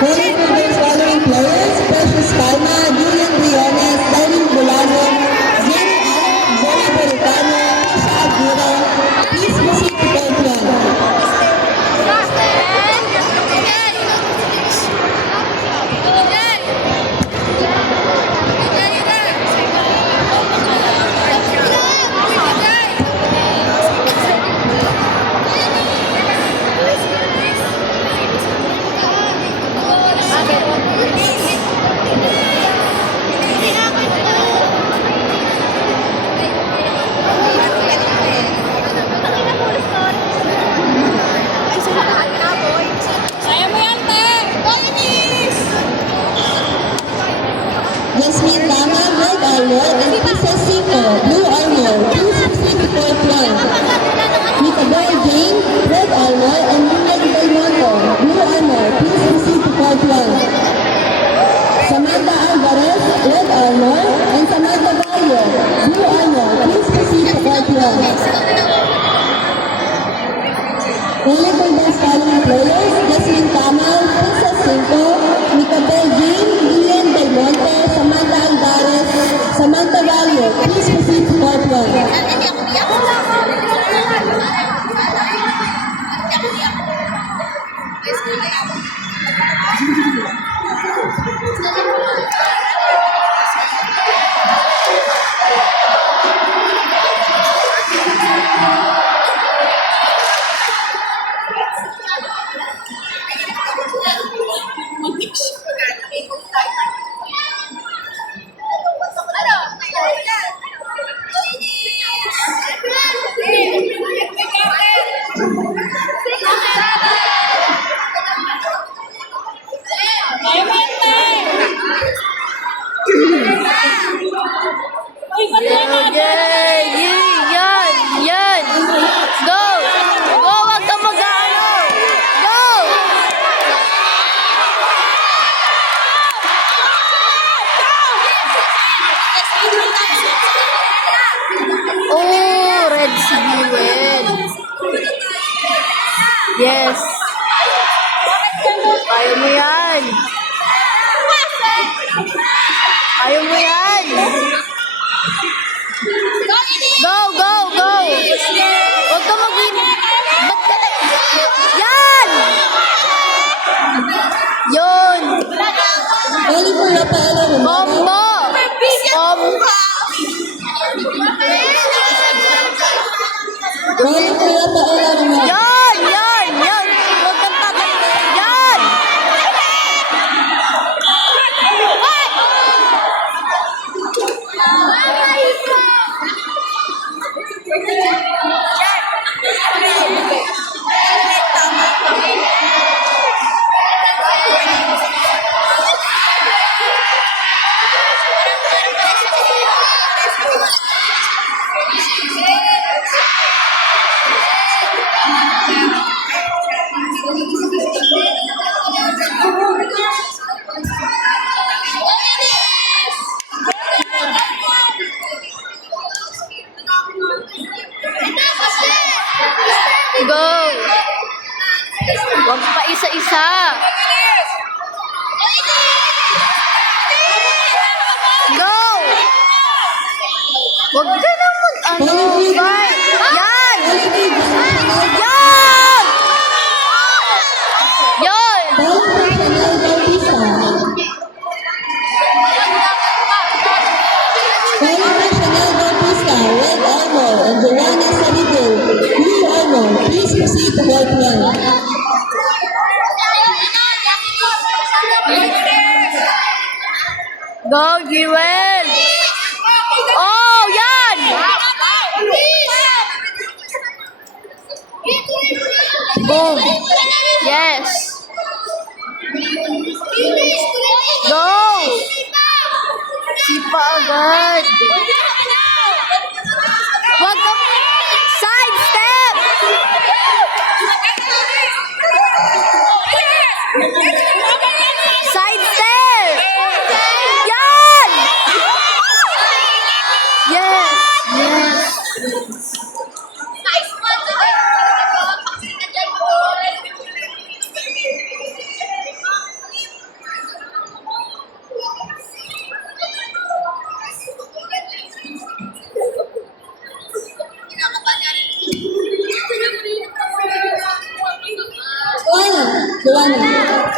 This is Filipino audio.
Calling for those following players: Precious Palma, Julian Briones, Darwin Bulano, Jenny Allen, Zoe Bericano, Tisha Aguirre. Please proceed to point one. Jasmine Lama, Red Armor, and Princess Cinco, Blue Armor. Please proceed to point one. Nicabel Jane, Red Armor, and Miguel Belmonte, Blue Armor. Please proceed to point one. Samantha Alvarez, Red Armor, and Samantha Valle, Blue Armor. Please proceed to point one. Calling for those following players: Jasmine Kamal, Princess Cinco, Nicabel Jane, Julian Belmonte, Samantha Alvarez, Samantha Valle. Please proceed to part one. Yan! Go! Go! Wag ka mag-ano! Go! Oh, red si Gwen. Yes. Ayaw mo yan. Ayaw mo yan. Go, go, go! Huwag ka mag-win. Ba't ka na? Yan! Yun! Calling for Rafaela Romero. Combo! Calling for Rafaela Romero. Yan! Yan! Yan! Huwag kang tatak. Yan! Go! Huwag pa isa-isa. Go! Huwag ka na mag-ano. Bye! Yan! Yan! Yan! Calling for Chanel Bautista, Red Armor, and Joanna Salide, Blue Armor. Please proceed to part one. Go, Jewel! Oh, yan! Boom! Yes! Go! Sipa agad! Wag ka! Side step! Side step! Yan! Joanna.